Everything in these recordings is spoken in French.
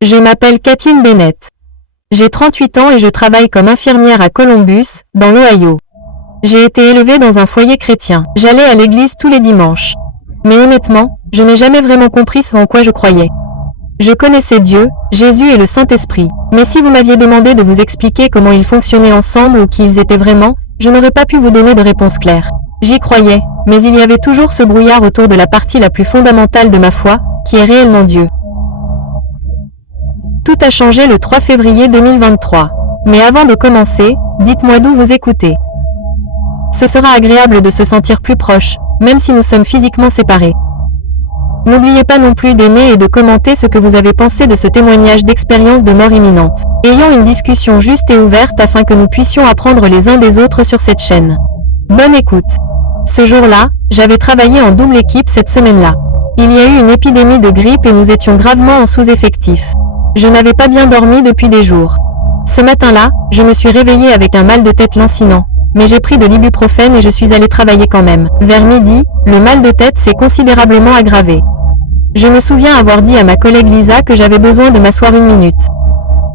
Je m'appelle Kathleen Bennett. J'ai 38 ans et je travaille comme infirmière à Columbus, dans l'Ohio. J'ai été élevée dans un foyer chrétien. J'allais à l'église tous les dimanches. Mais honnêtement, je n'ai jamais vraiment compris ce en quoi je croyais. Je connaissais Dieu, Jésus et le Saint-Esprit. Mais si vous m'aviez demandé de vous expliquer comment ils fonctionnaient ensemble ou qui ils étaient vraiment, je n'aurais pas pu vous donner de réponse claire. J'y croyais, mais il y avait toujours ce brouillard autour de la partie la plus fondamentale de ma foi, qui est réellement Dieu. Tout a changé le 3 février 2023. Mais avant de commencer, dites-moi d'où vous écoutez. Ce sera agréable de se sentir plus proche, même si nous sommes physiquement séparés. N'oubliez pas non plus d'aimer et de commenter ce que vous avez pensé de ce témoignage d'expérience de mort imminente. Ayons une discussion juste et ouverte afin que nous puissions apprendre les uns des autres sur cette chaîne. Bonne écoute. Ce jour-là, j'avais travaillé en double équipe cette semaine-là. Il y a eu une épidémie de grippe et nous étions gravement en sous-effectif. Je n'avais pas bien dormi depuis des jours. Ce matin-là, je me suis réveillée avec un mal de tête lancinant. Mais j'ai pris de l'ibuprofène et je suis allée travailler quand même. Vers midi, le mal de tête s'est considérablement aggravé. Je me souviens avoir dit à ma collègue Lisa que j'avais besoin de m'asseoir une minute.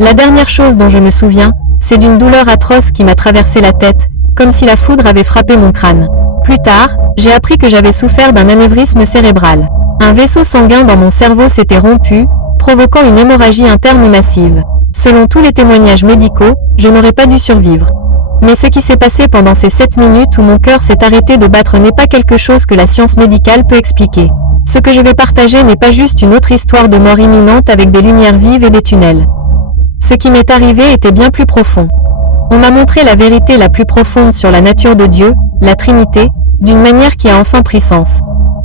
La dernière chose dont je me souviens, c'est d'une douleur atroce qui m'a traversé la tête, comme si la foudre avait frappé mon crâne. Plus tard, j'ai appris que j'avais souffert d'un anévrisme cérébral. Un vaisseau sanguin dans mon cerveau s'était rompu, provoquant une hémorragie interne massive. Selon tous les témoignages médicaux, je n'aurais pas dû survivre. Mais ce qui s'est passé pendant ces 7 minutes où mon cœur s'est arrêté de battre n'est pas quelque chose que la science médicale peut expliquer. Ce que je vais partager n'est pas juste une autre histoire de mort imminente avec des lumières vives et des tunnels. Ce qui m'est arrivé était bien plus profond. On m'a montré la vérité la plus profonde sur la nature de Dieu, la Trinité, d'une manière qui a enfin pris sens.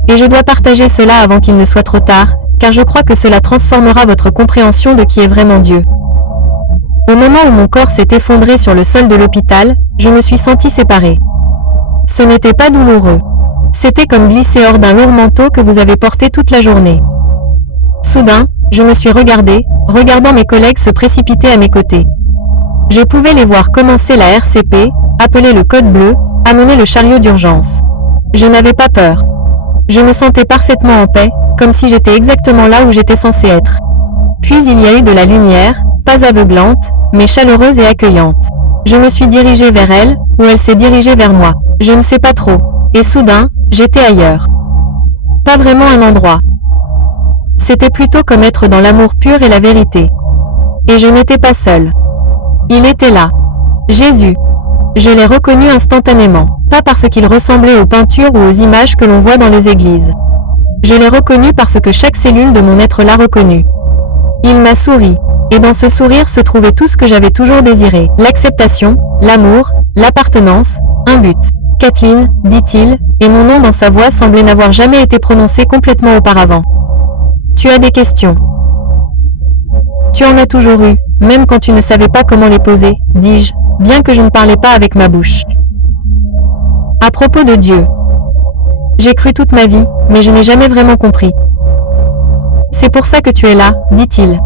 Et je dois partager cela avant qu'il ne soit trop tard, car je crois que cela transformera votre compréhension de qui est vraiment Dieu. Au moment où mon corps s'est effondré sur le sol de l'hôpital, je me suis sentie séparée. Ce n'était pas douloureux. C'était comme glisser hors d'un lourd manteau que vous avez porté toute la journée. Soudain, je me suis regardée, regardant mes collègues se précipiter à mes côtés. Je pouvais les voir commencer la RCP, appeler le code bleu, amener le chariot d'urgence. Je n'avais pas peur. Je me sentais parfaitement en paix, comme si j'étais exactement là où j'étais censée être. Puis il y a eu de la lumière, pas aveuglante, mais chaleureuse et accueillante. Je me suis dirigée vers elle, ou elle s'est dirigée vers moi. Je ne sais pas trop. Et soudain, j'étais ailleurs. Pas vraiment un endroit. C'était plutôt comme être dans l'amour pur et la vérité. Et je n'étais pas seule. Il était là. Jésus. Je l'ai reconnu instantanément. Pas parce qu'il ressemblait aux peintures ou aux images que l'on voit dans les églises. Je l'ai reconnu parce que chaque cellule de mon être l'a reconnu. Il m'a souri. Et dans ce sourire se trouvait tout ce que j'avais toujours désiré. L'acceptation, l'amour, l'appartenance, un but. Kathleen, dit-il, et mon nom dans sa voix semblait n'avoir jamais été prononcé complètement auparavant. Tu as des questions. Tu en as toujours eu, même quand tu ne savais pas comment les poser, dis-je, bien que je ne parlais pas avec ma bouche. À propos de Dieu. J'ai cru toute ma vie, mais je n'ai jamais vraiment compris. C'est pour ça que tu es là, dit-il.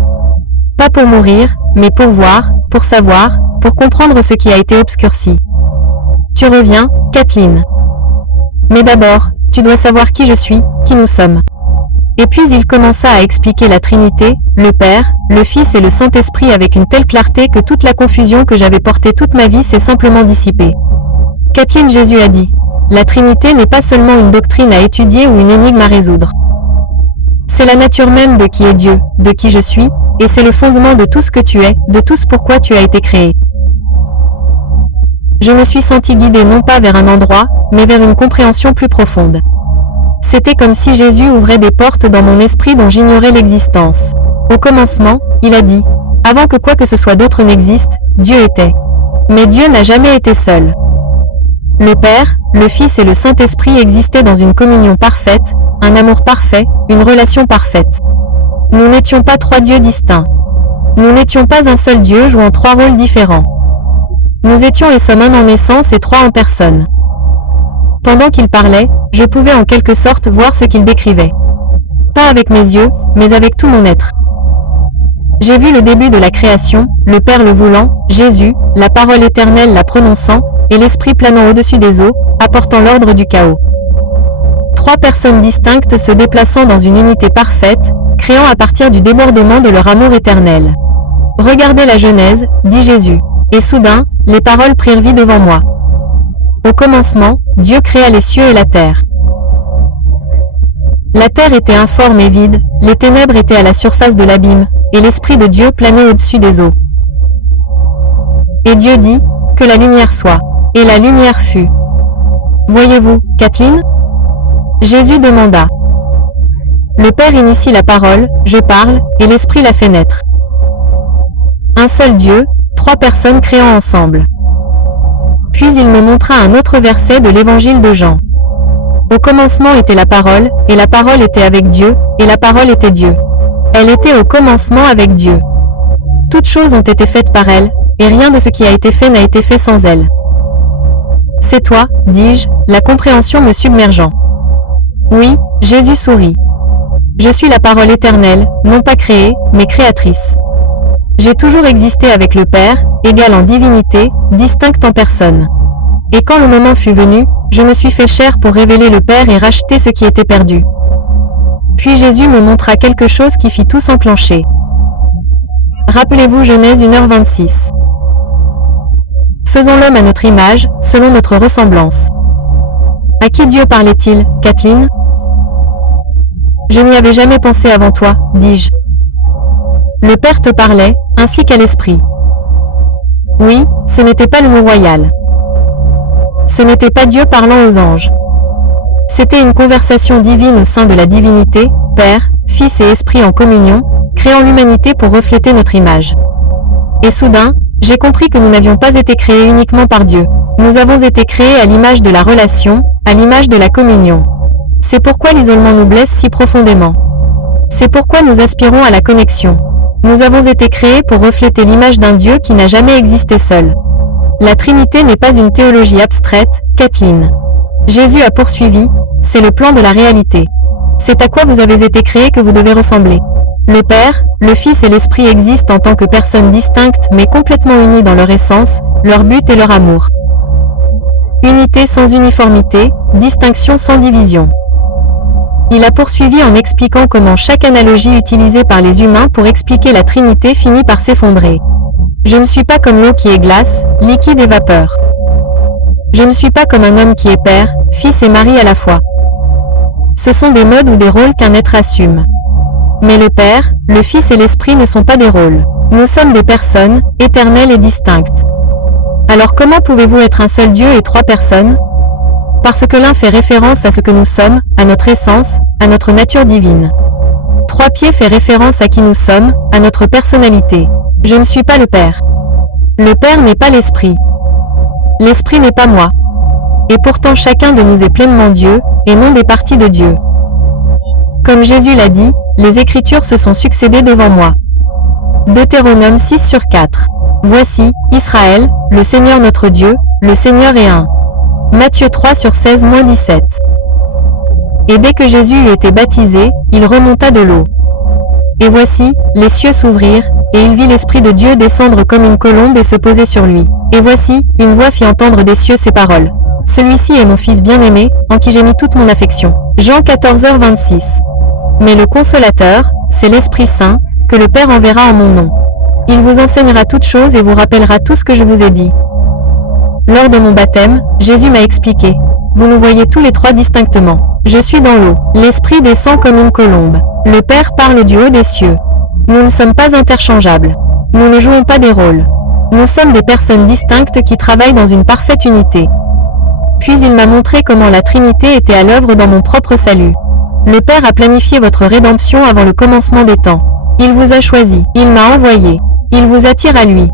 Pas pour mourir, mais pour voir, pour savoir, pour comprendre ce qui a été obscurci. Tu reviens, Kathleen. Mais d'abord, tu dois savoir qui je suis, qui nous sommes. Et puis il commença à expliquer la Trinité, le Père, le Fils et le Saint-Esprit avec une telle clarté que toute la confusion que j'avais portée toute ma vie s'est simplement dissipée. Kathleen, Jésus a dit, la Trinité n'est pas seulement une doctrine à étudier ou une énigme à résoudre. C'est la nature même de qui est Dieu, de qui je suis, et c'est le fondement de tout ce que tu es, de tout ce pourquoi tu as été créé. Je me suis sentie guidée non pas vers un endroit, mais vers une compréhension plus profonde. C'était comme si Jésus ouvrait des portes dans mon esprit dont j'ignorais l'existence. Au commencement, il a dit, avant que quoi que ce soit d'autre n'existe, Dieu était. Mais Dieu n'a jamais été seul. Le Père, le Fils et le Saint-Esprit existaient dans une communion parfaite, un amour parfait, une relation parfaite. Nous n'étions pas trois dieux distincts. Nous n'étions pas un seul Dieu jouant trois rôles différents. Nous étions et sommes un en essence et trois en personne. Pendant qu'il parlait, je pouvais en quelque sorte voir ce qu'il décrivait. Pas avec mes yeux, mais avec tout mon être. J'ai vu le début de la création, le Père le voulant, Jésus, la parole éternelle la prononçant, et l'Esprit planant au-dessus des eaux, apportant l'ordre du chaos. Trois personnes distinctes se déplaçant dans une unité parfaite, créant à partir du débordement de leur amour éternel. Regardez la Genèse, dit Jésus. Et soudain, les paroles prirent vie devant moi. Au commencement, Dieu créa les cieux et la terre. La terre était informe et vide, les ténèbres étaient à la surface de l'abîme, et l'Esprit de Dieu planait au-dessus des eaux. Et Dieu dit, que la lumière soit. Et la lumière fut. Voyez-vous, Kathleen? Jésus demanda. Le Père initie la parole, je parle, et l'Esprit la fait naître. Un seul Dieu, trois personnes créant ensemble. Puis il me montra un autre verset de l'évangile de Jean. Au commencement était la parole, et la parole était avec Dieu, et la parole était Dieu. Elle était au commencement avec Dieu. Toutes choses ont été faites par elle, et rien de ce qui a été fait n'a été fait sans elle. C'est toi, dis-je, la compréhension me submergeant. Oui, Jésus sourit. Je suis la parole éternelle, non pas créée, mais créatrice. J'ai toujours existé avec le Père, égal en divinité, distinct en personne. Et quand le moment fut venu, je me suis fait chair pour révéler le Père et racheter ce qui était perdu. Puis Jésus me montra quelque chose qui fit tout s'enclencher. Rappelez-vous Genèse 1h26. Faisons l'homme à notre image, selon notre ressemblance. À qui Dieu parlait-il, Kathleen? Je n'y avais jamais pensé avant toi, dis-je. Le Père te parlait, ainsi qu'à l'Esprit. Oui, ce n'était pas le mot royal. Ce n'était pas Dieu parlant aux anges. C'était une conversation divine au sein de la divinité, Père, Fils et Esprit en communion, créant l'humanité pour refléter notre image. Et soudain, j'ai compris que nous n'avions pas été créés uniquement par Dieu. Nous avons été créés à l'image de la relation, à l'image de la communion. C'est pourquoi l'isolement nous blesse si profondément. C'est pourquoi nous aspirons à la connexion. Nous avons été créés pour refléter l'image d'un Dieu qui n'a jamais existé seul. La Trinité n'est pas une théologie abstraite, Kathleen. Jésus a poursuivi, c'est le plan de la réalité. C'est à quoi vous avez été créés que vous devez ressembler. Le Père, le Fils et l'Esprit existent en tant que personnes distinctes mais complètement unies dans leur essence, leur but et leur amour. Unité sans uniformité, distinction sans division. Il a poursuivi en expliquant comment chaque analogie utilisée par les humains pour expliquer la Trinité finit par s'effondrer. Je ne suis pas comme l'eau qui est glace, liquide et vapeur. Je ne suis pas comme un homme qui est père, fils et mari à la fois. Ce sont des modes ou des rôles qu'un être assume. Mais le Père, le Fils et l'Esprit ne sont pas des rôles. Nous sommes des personnes, éternelles et distinctes. Alors comment pouvez-vous être un seul Dieu et trois personnes? Parce que l'un fait référence à ce que nous sommes, à notre essence, à notre nature divine. Trois pieds fait référence à qui nous sommes, à notre personnalité. Je ne suis pas le Père. Le Père n'est pas l'Esprit. L'Esprit n'est pas moi. Et pourtant chacun de nous est pleinement Dieu, et non des parties de Dieu. Comme Jésus l'a dit, les Écritures se sont succédées devant moi. Deutéronome 6/4. Voici, Israël, le Seigneur notre Dieu, le Seigneur est un. Matthieu 3/16-17. Et dès que Jésus eut été baptisé, il remonta de l'eau. Et voici, les cieux s'ouvrirent, et il vit l'Esprit de Dieu descendre comme une colombe et se poser sur lui. Et voici, une voix fit entendre des cieux ces paroles. Celui-ci est mon Fils bien-aimé, en qui j'ai mis toute mon affection. Jean 14h26. Mais le Consolateur, c'est l'Esprit Saint, que le Père enverra en mon nom. Il vous enseignera toutes choses et vous rappellera tout ce que je vous ai dit. Lors de mon baptême, Jésus m'a expliqué. Vous nous voyez tous les trois distinctement. Je suis dans l'eau. L'Esprit descend comme une colombe. Le Père parle du haut des cieux. Nous ne sommes pas interchangeables. Nous ne jouons pas des rôles. Nous sommes des personnes distinctes qui travaillent dans une parfaite unité. Puis il m'a montré comment la Trinité était à l'œuvre dans mon propre salut. Le Père a planifié votre rédemption avant le commencement des temps. Il vous a choisi. Il m'a envoyé. Il vous attire à lui.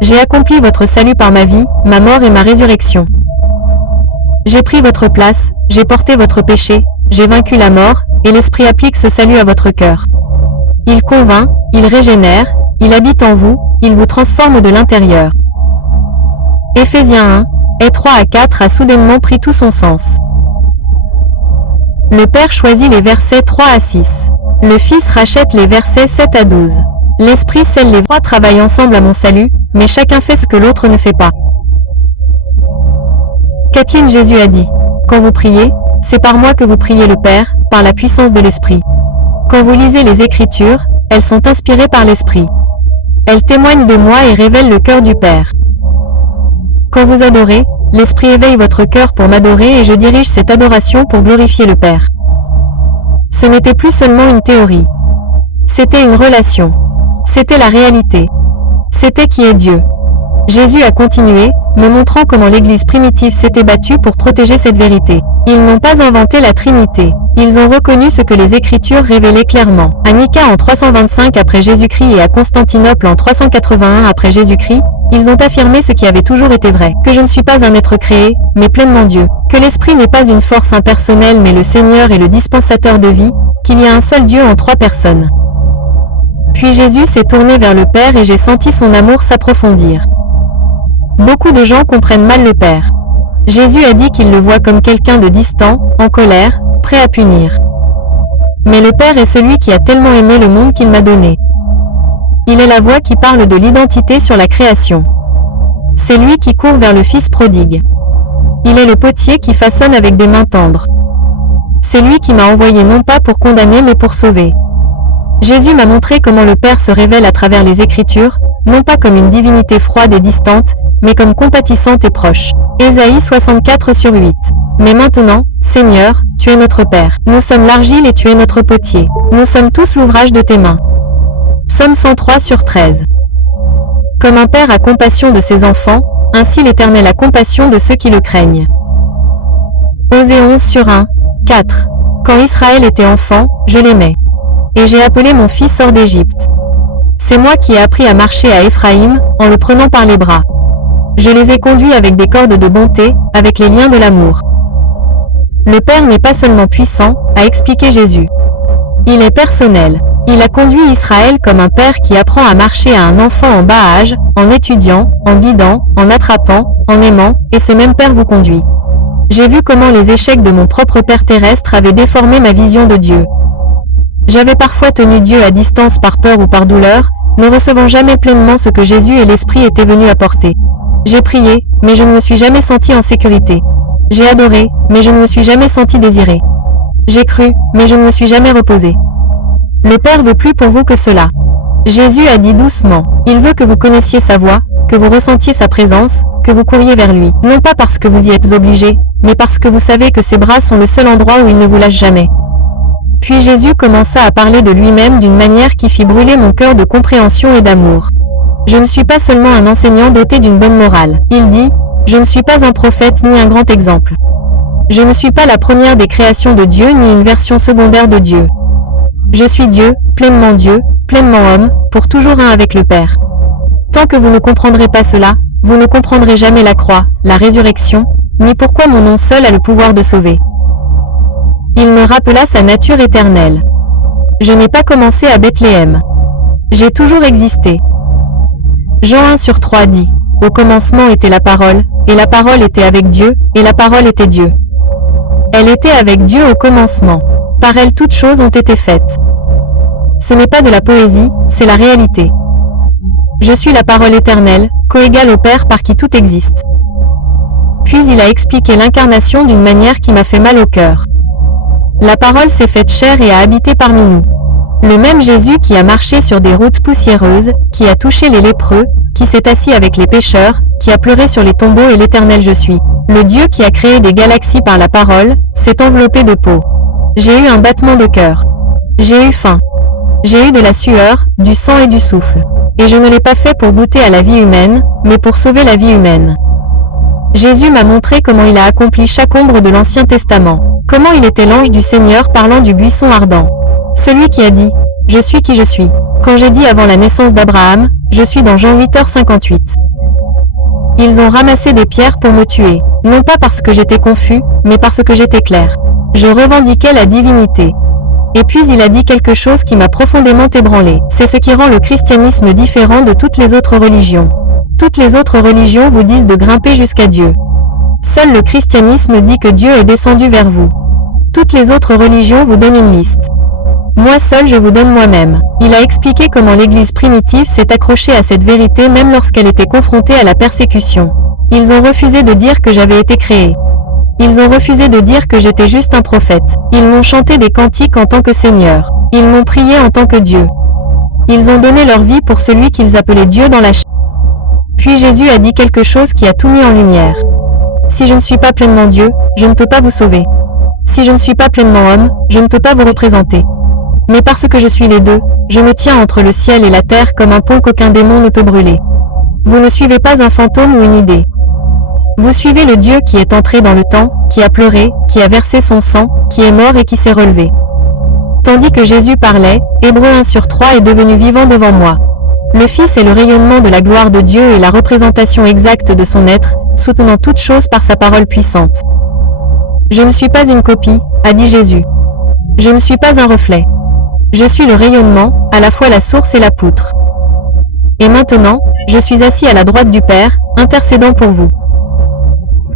J'ai accompli votre salut par ma vie, ma mort et ma résurrection. J'ai pris votre place, j'ai porté votre péché, j'ai vaincu la mort, et l'Esprit applique ce salut à votre cœur. Il convainc, il régénère, il habite en vous, il vous transforme de l'intérieur. Éphésiens 1, 3-4 a soudainement pris tout son sens. Le Père choisit les versets 3-6. Le Fils rachète les versets 7-12. L'Esprit scelle les trois travaillent ensemble à mon salut, mais chacun fait ce que l'autre ne fait pas. Kathleen, Jésus a dit, quand vous priez, c'est par moi que vous priez le Père, par la puissance de l'Esprit. Quand vous lisez les Écritures, elles sont inspirées par l'Esprit. Elles témoignent de moi et révèlent le cœur du Père. Quand vous adorez, l'Esprit éveille votre cœur pour m'adorer et je dirige cette adoration pour glorifier le Père. Ce n'était plus seulement une théorie. C'était une relation. C'était la réalité. C'était qui est Dieu. Jésus a continué, me montrant comment l'Église primitive s'était battue pour protéger cette vérité. Ils n'ont pas inventé la Trinité. Ils ont reconnu ce que les Écritures révélaient clairement. À Nika en 325 après Jésus-Christ et à Constantinople en 381 après Jésus-Christ, ils ont affirmé ce qui avait toujours été vrai, que je ne suis pas un être créé, mais pleinement Dieu, que l'Esprit n'est pas une force impersonnelle mais le Seigneur et le dispensateur de vie, qu'il y a un seul Dieu en trois personnes. Puis Jésus s'est tourné vers le Père et j'ai senti son amour s'approfondir. Beaucoup de gens comprennent mal le Père. Jésus a dit qu'il le voit comme quelqu'un de distant, en colère, prêt à punir. Mais le Père est celui qui a tellement aimé le monde qu'il m'a donné. Il est la voix qui parle de l'identité sur la création. C'est lui qui court vers le Fils prodigue. Il est le potier qui façonne avec des mains tendres. C'est lui qui m'a envoyé non pas pour condamner mais pour sauver. Jésus m'a montré comment le Père se révèle à travers les Écritures, non pas comme une divinité froide et distante, mais comme compatissante et proche. Ésaïe 64/8. Mais maintenant, Seigneur, tu es notre Père. Nous sommes l'argile et tu es notre potier. Nous sommes tous l'ouvrage de tes mains. Psaume 103/13. Comme un père a compassion de ses enfants, ainsi l'Éternel a compassion de ceux qui le craignent. Osée 11/1-4. Quand Israël était enfant, je l'aimais. Et j'ai appelé mon fils hors d'Égypte. C'est moi qui ai appris à marcher à Éphraïm, en le prenant par les bras. Je les ai conduits avec des cordes de bonté, avec les liens de l'amour. Le Père n'est pas seulement puissant, a expliqué Jésus. Il est personnel. Il a conduit Israël comme un père qui apprend à marcher à un enfant en bas âge, en étudiant, en guidant, en attrapant, en aimant, et ce même Père vous conduit. J'ai vu comment les échecs de mon propre Père terrestre avaient déformé ma vision de Dieu. J'avais parfois tenu Dieu à distance par peur ou par douleur, ne recevant jamais pleinement ce que Jésus et l'Esprit étaient venus apporter. J'ai prié, mais je ne me suis jamais senti en sécurité. J'ai adoré, mais je ne me suis jamais senti désiré. J'ai cru, mais je ne me suis jamais reposé. Le Père veut plus pour vous que cela. Jésus a dit doucement, il veut que vous connaissiez sa voix, que vous ressentiez sa présence, que vous couriez vers lui. Non pas parce que vous y êtes obligé, mais parce que vous savez que ses bras sont le seul endroit où il ne vous lâche jamais. Puis Jésus commença à parler de lui-même d'une manière qui fit brûler mon cœur de compréhension et d'amour. Je ne suis pas seulement un enseignant doté d'une bonne morale. Il dit, je ne suis pas un prophète ni un grand exemple. Je ne suis pas la première des créations de Dieu ni une version secondaire de Dieu. Je suis Dieu, pleinement homme, pour toujours un avec le Père. Tant que vous ne comprendrez pas cela, vous ne comprendrez jamais la croix, la résurrection, ni pourquoi mon nom seul a le pouvoir de sauver. Il me rappela sa nature éternelle. Je n'ai pas commencé à Bethléem. J'ai toujours existé. Jean 1/3 dit, au commencement était la parole, et la parole était avec Dieu, et la parole était Dieu. Elle était avec Dieu au commencement. Par elle toutes choses ont été faites. Ce n'est pas de la poésie, c'est la réalité. Je suis la parole éternelle, coégale au Père par qui tout existe. Puis il a expliqué l'incarnation d'une manière qui m'a fait mal au cœur. La parole s'est faite chair et a habité parmi nous. Le même Jésus qui a marché sur des routes poussiéreuses, qui a touché les lépreux, qui s'est assis avec les pécheurs, qui a pleuré sur les tombeaux et l'Éternel je suis. Le Dieu qui a créé des galaxies par la parole, s'est enveloppé de peau. J'ai eu un battement de cœur. J'ai eu faim. J'ai eu de la sueur, du sang et du souffle. Et je ne l'ai pas fait pour goûter à la vie humaine, mais pour sauver la vie humaine. Jésus m'a montré comment il a accompli chaque ombre de l'Ancien Testament. Comment il était l'ange du Seigneur parlant du buisson ardent. Celui qui a dit « Je suis qui je suis ». Quand j'ai dit avant la naissance d'Abraham, je suis dans Jean 8h58. Ils ont ramassé des pierres pour me tuer, non pas parce que j'étais confus, mais parce que j'étais clair. Je revendiquais la divinité. Et puis il a dit quelque chose qui m'a profondément ébranlé. C'est ce qui rend le christianisme différent de toutes les autres religions. Toutes les autres religions vous disent de grimper jusqu'à Dieu. Seul le christianisme dit que Dieu est descendu vers vous. Toutes les autres religions vous donnent une liste. Moi seul je vous donne moi-même. Il a expliqué comment l'Église primitive s'est accrochée à cette vérité même lorsqu'elle était confrontée à la persécution. Ils ont refusé de dire que j'avais été créé. Ils ont refusé de dire que j'étais juste un prophète. Ils m'ont chanté des cantiques en tant que Seigneur. Ils m'ont prié en tant que Dieu. Ils ont donné leur vie pour celui qu'ils appelaient Dieu dans la chair. Puis Jésus a dit quelque chose qui a tout mis en lumière. Si je ne suis pas pleinement Dieu, je ne peux pas vous sauver. Si je ne suis pas pleinement homme, je ne peux pas vous représenter. Mais parce que je suis les deux, je me tiens entre le ciel et la terre comme un pont qu'aucun démon ne peut brûler. Vous ne suivez pas un fantôme ou une idée. Vous suivez le Dieu qui est entré dans le temps, qui a pleuré, qui a versé son sang, qui est mort et qui s'est relevé. Tandis que Jésus parlait, Hébreux 1/3 est devenu vivant devant moi. Le Fils est le rayonnement de la gloire de Dieu et la représentation exacte de son être, soutenant toutes choses par sa parole puissante. Je ne suis pas une copie, a dit Jésus. Je ne suis pas un reflet. Je suis le rayonnement, à la fois la source et la poutre. Et maintenant, je suis assis à la droite du Père, intercédant pour vous.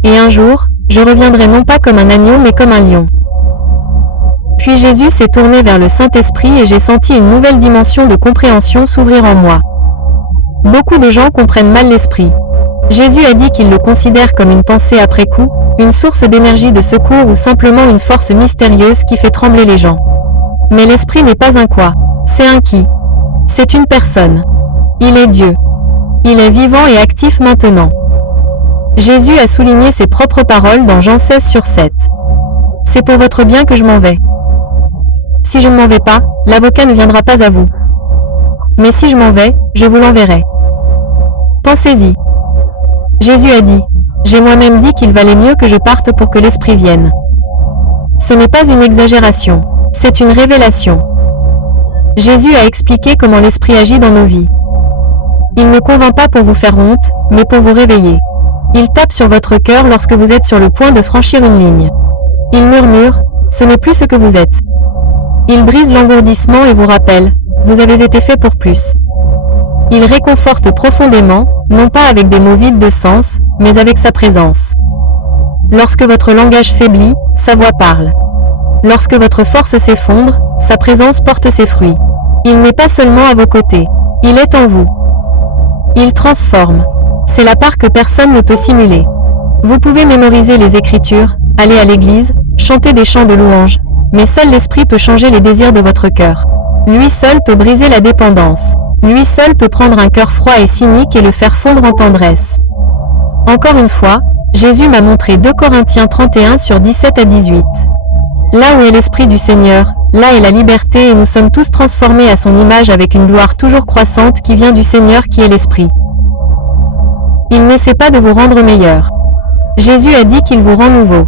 Et un jour, je reviendrai non pas comme un agneau mais comme un lion. Puis Jésus s'est tourné vers le Saint-Esprit et j'ai senti une nouvelle dimension de compréhension s'ouvrir en moi. Beaucoup de gens comprennent mal l'Esprit. Jésus a dit qu'il le considère comme une pensée après coup, une source d'énergie de secours ou simplement une force mystérieuse qui fait trembler les gens. Mais l'Esprit n'est pas un quoi, c'est un qui. C'est une personne. Il est Dieu. Il est vivant et actif maintenant. Jésus a souligné ses propres paroles dans Jean 16/7. C'est pour votre bien que je m'en vais. Si je ne m'en vais pas, l'avocat ne viendra pas à vous. Mais si je m'en vais, je vous l'enverrai. Pensez-y. Jésus a dit, j'ai moi-même dit qu'il valait mieux que je parte pour que l'Esprit vienne. Ce n'est pas une exagération, c'est une révélation. Jésus a expliqué comment l'Esprit agit dans nos vies. Il ne convainc pas pour vous faire honte, mais pour vous réveiller. Il tape sur votre cœur lorsque vous êtes sur le point de franchir une ligne. Il murmure, ce n'est plus ce que vous êtes. Il brise l'engourdissement et vous rappelle, vous avez été fait pour plus. Il réconforte profondément, non pas avec des mots vides de sens, mais avec sa présence. Lorsque votre langage faiblit, sa voix parle. Lorsque votre force s'effondre, sa présence porte ses fruits. Il n'est pas seulement à vos côtés, il est en vous. Il transforme. C'est la part que personne ne peut simuler. Vous pouvez mémoriser les Écritures, aller à l'église, chanter des chants de louange, mais seul l'Esprit peut changer les désirs de votre cœur. Lui seul peut briser la dépendance. Lui seul peut prendre un cœur froid et cynique et le faire fondre en tendresse. Encore une fois, Jésus m'a montré 2 Corinthiens 31/17-18. Là où est l'Esprit du Seigneur, là est la liberté et nous sommes tous transformés à son image avec une gloire toujours croissante qui vient du Seigneur qui est l'Esprit. Il n'essaie pas de vous rendre meilleur. Jésus a dit qu'il vous rend nouveau.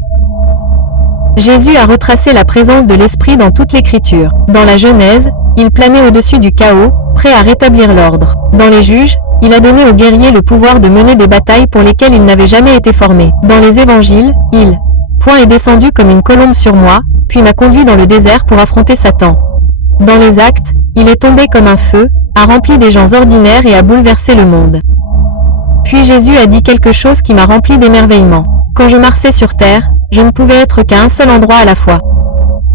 Jésus a retracé la présence de l'Esprit dans toute l'Écriture. Dans la Genèse, il planait au-dessus du chaos, prêt à rétablir l'ordre. Dans les Juges, il a donné aux guerriers le pouvoir de mener des batailles pour lesquelles ils n'avaient jamais été formés. Dans les Évangiles, il est descendu comme une colombe sur moi, puis m'a conduit dans le désert pour affronter Satan. Dans les Actes, il est tombé comme un feu, a rempli des gens ordinaires et a bouleversé le monde. Puis Jésus a dit quelque chose qui m'a rempli d'émerveillement. Quand je marchais sur terre, je ne pouvais être qu'à un seul endroit à la fois.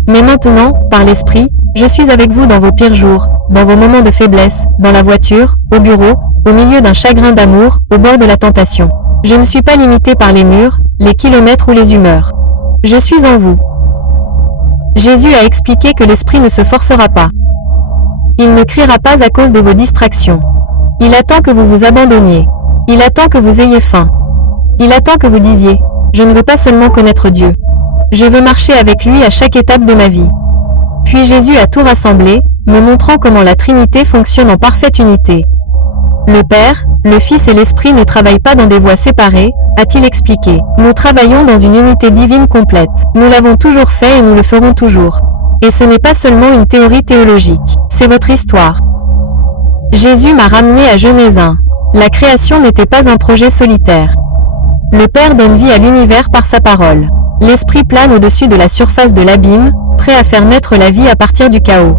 Mais maintenant, par l'Esprit, je suis avec vous dans vos pires jours, dans vos moments de faiblesse, dans la voiture, au bureau, au milieu d'un chagrin d'amour, au bord de la tentation. Je ne suis pas limité par les murs, les kilomètres ou les humeurs. Je suis en vous. Jésus a expliqué que l'Esprit ne se forcera pas. Il ne criera pas à cause de vos distractions. Il attend que vous vous abandonniez. Il attend que vous ayez faim. Il attend que vous disiez, je ne veux pas seulement connaître Dieu. Je veux marcher avec lui à chaque étape de ma vie. Puis Jésus a tout rassemblé, me montrant comment la Trinité fonctionne en parfaite unité. Le Père, le Fils et l'Esprit ne travaillent pas dans des voies séparées, a-t-il expliqué. Nous travaillons dans une unité divine complète. Nous l'avons toujours fait et nous le ferons toujours. Et ce n'est pas seulement une théorie théologique, c'est votre histoire. Jésus m'a ramené à Genèse 1. La création n'était pas un projet solitaire. Le Père donne vie à l'univers par sa parole. L'Esprit plane au-dessus de la surface de l'abîme, prêt à faire naître la vie à partir du chaos.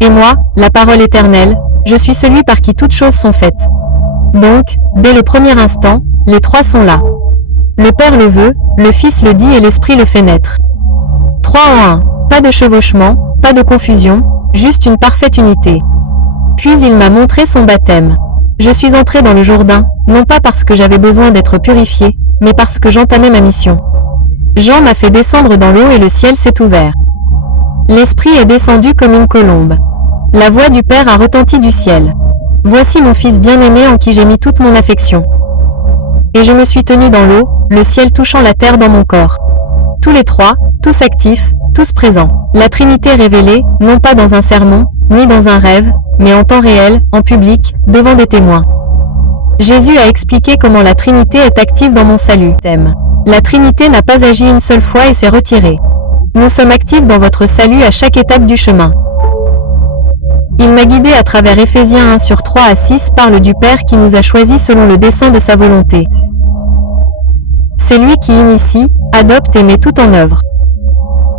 Et moi, la parole éternelle, je suis celui par qui toutes choses sont faites. Donc, dès le premier instant, les trois sont là. Le Père le veut, le Fils le dit et l'Esprit le fait naître. 3 en 1. Pas de chevauchement, pas de confusion, juste une parfaite unité. Puis il m'a montré son baptême. Je suis entré dans le Jourdain, non pas parce que j'avais besoin d'être purifié, mais parce que j'entamais ma mission. Jean m'a fait descendre dans l'eau et le ciel s'est ouvert. L'Esprit est descendu comme une colombe. La voix du Père a retenti du ciel. Voici mon Fils bien-aimé en qui j'ai mis toute mon affection. Et je me suis tenu dans l'eau, le ciel touchant la terre dans mon corps. Tous les trois, tous actifs, tous présents. La Trinité révélée, non pas dans un sermon, ni dans un rêve, mais en temps réel, en public, devant des témoins. Jésus a expliqué comment la Trinité est active dans mon salut. Thème. La Trinité n'a pas agi une seule fois et s'est retirée. Nous sommes actifs dans votre salut à chaque étape du chemin. Il m'a guidé à travers Éphésiens 1:3-6 parle du Père qui nous a choisis selon le dessein de sa volonté. C'est lui qui initie, adopte et met tout en œuvre.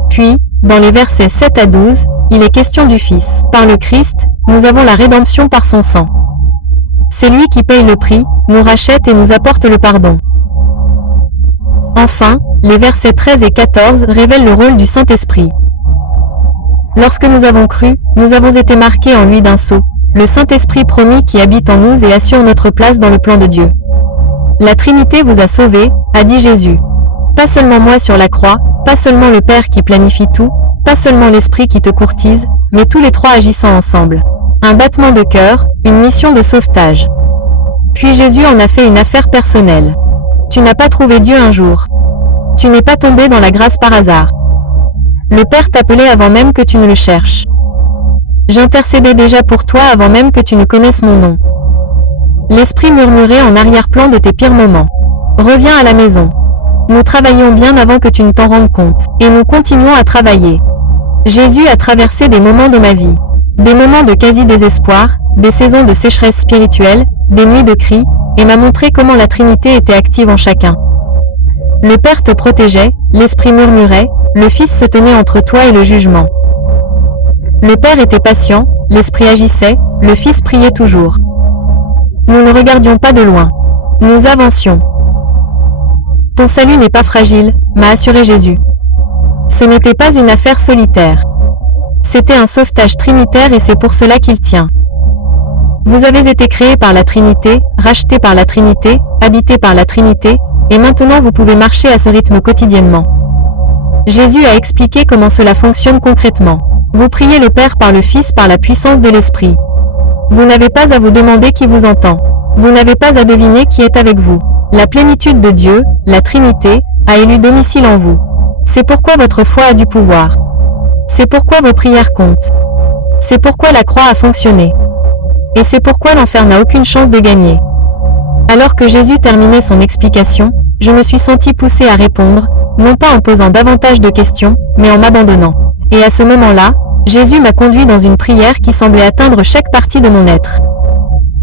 Puis, dans les versets 7-12, il est question du Fils. Par le Christ, nous avons la rédemption par son sang. C'est lui qui paye le prix, nous rachète et nous apporte le pardon. Enfin, les versets 13 et 14 révèlent le rôle du Saint-Esprit. Lorsque nous avons cru, nous avons été marqués en lui d'un sceau, le Saint-Esprit promis qui habite en nous et assure notre place dans le plan de Dieu. La Trinité vous a sauvés, a dit Jésus. Pas seulement moi sur la croix, pas seulement le Père qui planifie tout, pas seulement l'Esprit qui te courtise, mais tous les trois agissant ensemble. Un battement de cœur, une mission de sauvetage. Puis Jésus en a fait une affaire personnelle. Tu n'as pas trouvé Dieu un jour. Tu n'es pas tombé dans la grâce par hasard. Le Père t'appelait avant même que tu ne le cherches. J'intercédais déjà pour toi avant même que tu ne connaisses mon nom. L'Esprit murmurait en arrière-plan de tes pires moments. Reviens à la maison. Nous travaillions bien avant que tu ne t'en rendes compte. Et nous continuons à travailler. Jésus a traversé des moments de ma vie. Des moments de quasi-désespoir, des saisons de sécheresse spirituelle, des nuits de cris, et m'a montré comment la Trinité était active en chacun. Le Père te protégeait, l'Esprit murmurait, le Fils se tenait entre toi et le jugement. Le Père était patient, l'Esprit agissait, le Fils priait toujours. Nous ne regardions pas de loin. Nous avancions. Ton salut n'est pas fragile, m'a assuré Jésus. Ce n'était pas une affaire solitaire. C'était un sauvetage trinitaire et c'est pour cela qu'il tient. Vous avez été créés par la Trinité, rachetés par la Trinité, habités par la Trinité, et maintenant vous pouvez marcher à ce rythme quotidiennement. Jésus a expliqué comment cela fonctionne concrètement. Vous priez le Père par le Fils par la puissance de l'Esprit. Vous n'avez pas à vous demander qui vous entend. Vous n'avez pas à deviner qui est avec vous. La plénitude de Dieu, la Trinité, a élu domicile en vous. C'est pourquoi votre foi a du pouvoir. C'est pourquoi vos prières comptent. C'est pourquoi la croix a fonctionné. Et c'est pourquoi l'enfer n'a aucune chance de gagner. Alors que Jésus terminait son explication, je me suis senti poussé à répondre, non pas en posant davantage de questions, mais en m'abandonnant. Et à ce moment-là, Jésus m'a conduit dans une prière qui semblait atteindre chaque partie de mon être.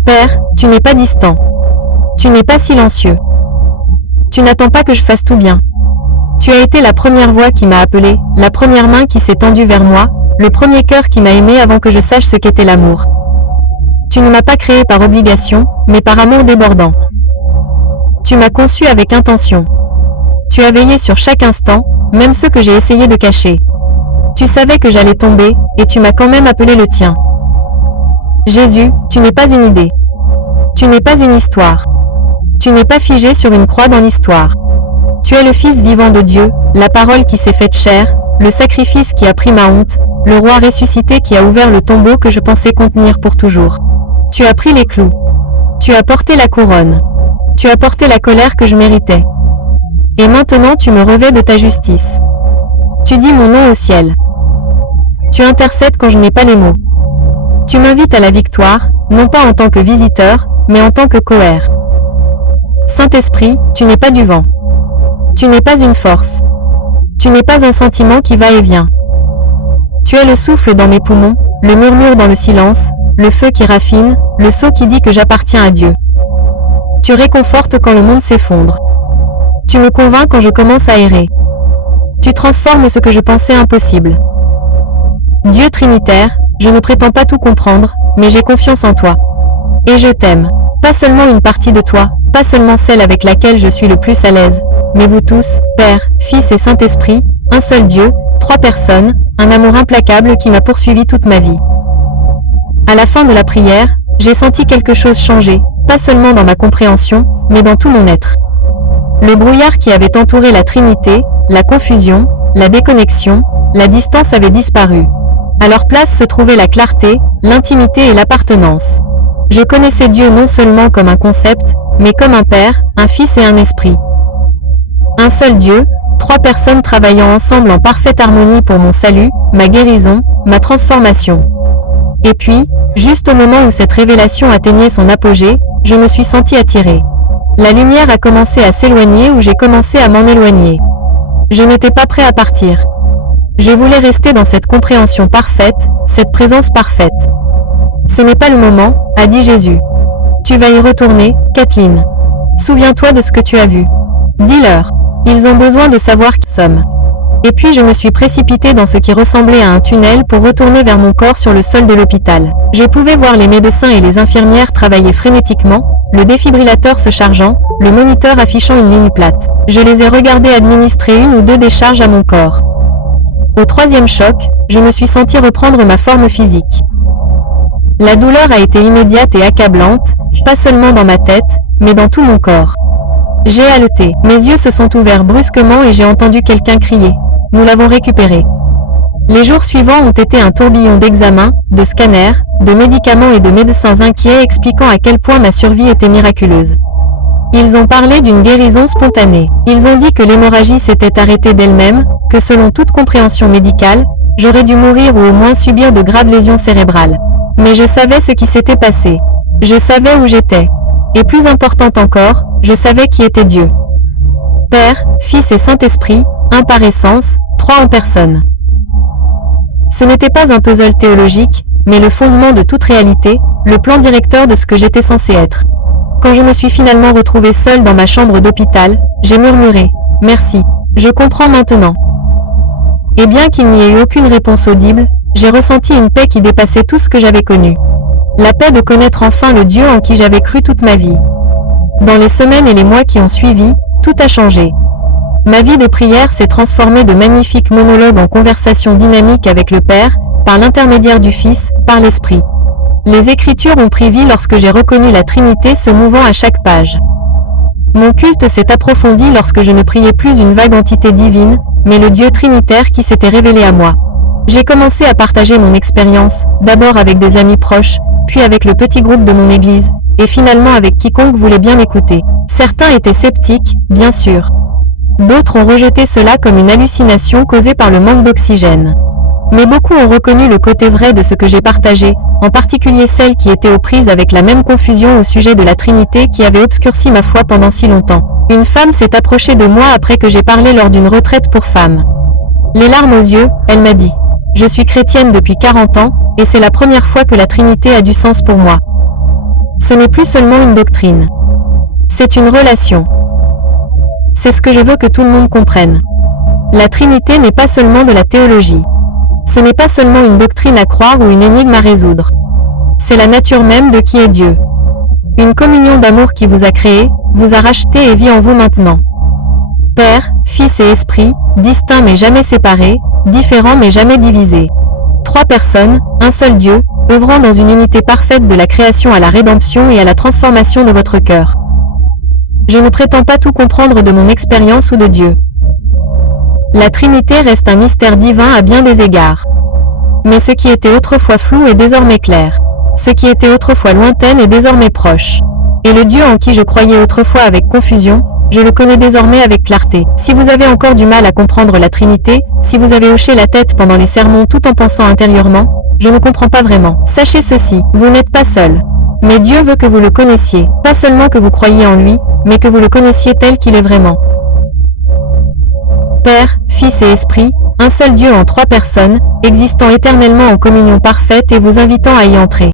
Père, tu n'es pas distant. Tu n'es pas silencieux. Tu n'attends pas que je fasse tout bien. Tu as été la première voix qui m'a appelé, la première main qui s'est tendue vers moi, le premier cœur qui m'a aimé avant que je sache ce qu'était l'amour. Tu ne m'as pas créé par obligation, mais par amour débordant. Tu m'as conçu avec intention. Tu as veillé sur chaque instant, même ceux que j'ai essayé de cacher. Tu savais que j'allais tomber, et tu m'as quand même appelé le tien. Jésus, tu n'es pas une idée. Tu n'es pas une histoire. Tu n'es pas figé sur une croix dans l'histoire. Tu es le Fils vivant de Dieu, la parole qui s'est faite chair, le sacrifice qui a pris ma honte, le roi ressuscité qui a ouvert le tombeau que je pensais contenir pour toujours. Tu as pris les clous. Tu as porté la couronne. Tu as porté la colère que je méritais. Et maintenant tu me revêts de ta justice. Tu dis mon nom au ciel. Tu intercèdes quand je n'ai pas les mots. Tu m'invites à la victoire, non pas en tant que visiteur, mais en tant que cohère. Saint-Esprit, tu n'es pas du vent. Tu n'es pas une force. Tu n'es pas un sentiment qui va et vient. Tu es le souffle dans mes poumons, le murmure dans le silence, le feu qui raffine, le sceau qui dit que j'appartiens à Dieu. Tu réconfortes quand le monde s'effondre. Tu me convaincs quand je commence à errer. Tu transformes ce que je pensais impossible. Dieu Trinitaire, je ne prétends pas tout comprendre, mais j'ai confiance en toi. Et je t'aime. Pas seulement une partie de toi, pas seulement celle avec laquelle je suis le plus à l'aise, mais vous tous, Père, Fils et Saint-Esprit, un seul Dieu, 3 personnes, un amour implacable qui m'a poursuivi toute ma vie. À la fin de la prière, j'ai senti quelque chose changer, pas seulement dans ma compréhension, mais dans tout mon être. Le brouillard qui avait entouré la Trinité, la confusion, la déconnexion, la distance avaient disparu. À leur place se trouvait la clarté, l'intimité et l'appartenance. Je connaissais Dieu non seulement comme un concept, mais comme un Père, un Fils et un Esprit. Un seul Dieu, trois personnes travaillant ensemble en parfaite harmonie pour mon salut, ma guérison, ma transformation. Et puis, juste au moment où cette révélation atteignait son apogée, je me suis senti attiré. La lumière a commencé à s'éloigner ou j'ai commencé à m'en éloigner. Je n'étais pas prêt à partir. Je voulais rester dans cette compréhension parfaite, cette présence parfaite. Ce n'est pas le moment, a dit Jésus. Tu vas y retourner, Kathleen. Souviens-toi de ce que tu as vu. Dis-leur. Ils ont besoin de savoir qui nous sommes. Et puis je me suis précipité dans ce qui ressemblait à un tunnel pour retourner vers mon corps sur le sol de l'hôpital. Je pouvais voir les médecins et les infirmières travailler frénétiquement, le défibrillateur se chargeant, le moniteur affichant une ligne plate. Je les ai regardés administrer une ou deux décharges à mon corps. Au troisième choc, je me suis senti reprendre ma forme physique. La douleur a été immédiate et accablante, pas seulement dans ma tête, mais dans tout mon corps. J'ai haleté, mes yeux se sont ouverts brusquement et j'ai entendu quelqu'un crier. Nous l'avons récupéré. Les jours suivants ont été un tourbillon d'examens, de scanners, de médicaments et de médecins inquiets expliquant à quel point ma survie était miraculeuse. Ils ont parlé d'une guérison spontanée. Ils ont dit que l'hémorragie s'était arrêtée d'elle-même, que selon toute compréhension médicale, j'aurais dû mourir ou au moins subir de graves lésions cérébrales. Mais je savais ce qui s'était passé. Je savais où j'étais. Et plus important encore, je savais qui était Dieu. Père, Fils et Saint-Esprit, un par essence, trois en personne. Ce n'était pas un puzzle théologique, mais le fondement de toute réalité, le plan directeur de ce que j'étais censé être. Quand je me suis finalement retrouvée seule dans ma chambre d'hôpital, j'ai murmuré « Merci, je comprends maintenant ». Et bien qu'il n'y ait eu aucune réponse audible, j'ai ressenti une paix qui dépassait tout ce que j'avais connu. La paix de connaître enfin le Dieu en qui j'avais cru toute ma vie. Dans les semaines et les mois qui ont suivi, tout a changé. Ma vie de prière s'est transformée de magnifiques monologues en conversations dynamiques avec le Père, par l'intermédiaire du Fils, par l'Esprit. Les Écritures ont pris vie lorsque j'ai reconnu la Trinité se mouvant à chaque page. Mon culte s'est approfondi lorsque je ne priais plus une vague entité divine, mais le Dieu trinitaire qui s'était révélé à moi. J'ai commencé à partager mon expérience, d'abord avec des amis proches, puis avec le petit groupe de mon église, et finalement avec quiconque voulait bien m'écouter. Certains étaient sceptiques, bien sûr. D'autres ont rejeté cela comme une hallucination causée par le manque d'oxygène. Mais beaucoup ont reconnu le côté vrai de ce que j'ai partagé, en particulier celles qui étaient aux prises avec la même confusion au sujet de la Trinité qui avait obscurci ma foi pendant si longtemps. Une femme s'est approchée de moi après que j'ai parlé lors d'une retraite pour femmes. Les larmes aux yeux, elle m'a dit « Je suis chrétienne depuis 40 ans, et c'est la première fois que la Trinité a du sens pour moi. Ce n'est plus seulement une doctrine. C'est une relation. C'est ce que je veux que tout le monde comprenne. La Trinité n'est pas seulement de la théologie. Ce n'est pas seulement une doctrine à croire ou une énigme à résoudre. C'est la nature même de qui est Dieu. Une communion d'amour qui vous a créé, vous a racheté et vit en vous maintenant. Père, Fils et Esprit, distincts mais jamais séparés, différents mais jamais divisés. Trois personnes, un seul Dieu, œuvrant dans une unité parfaite de la création à la rédemption et à la transformation de votre cœur. Je ne prétends pas tout comprendre de mon expérience ou de Dieu. La Trinité reste un mystère divin à bien des égards. Mais ce qui était autrefois flou est désormais clair. Ce qui était autrefois lointain est désormais proche. Et le Dieu en qui je croyais autrefois avec confusion, je le connais désormais avec clarté. Si vous avez encore du mal à comprendre la Trinité, si vous avez hoché la tête pendant les sermons tout en pensant intérieurement, je ne comprends pas vraiment. Sachez ceci, vous n'êtes pas seul. Mais Dieu veut que vous le connaissiez, pas seulement que vous croyiez en lui, mais que vous le connaissiez tel qu'il est vraiment. Père, Fils et Esprit, un seul Dieu en trois personnes, existant éternellement en communion parfaite et vous invitant à y entrer.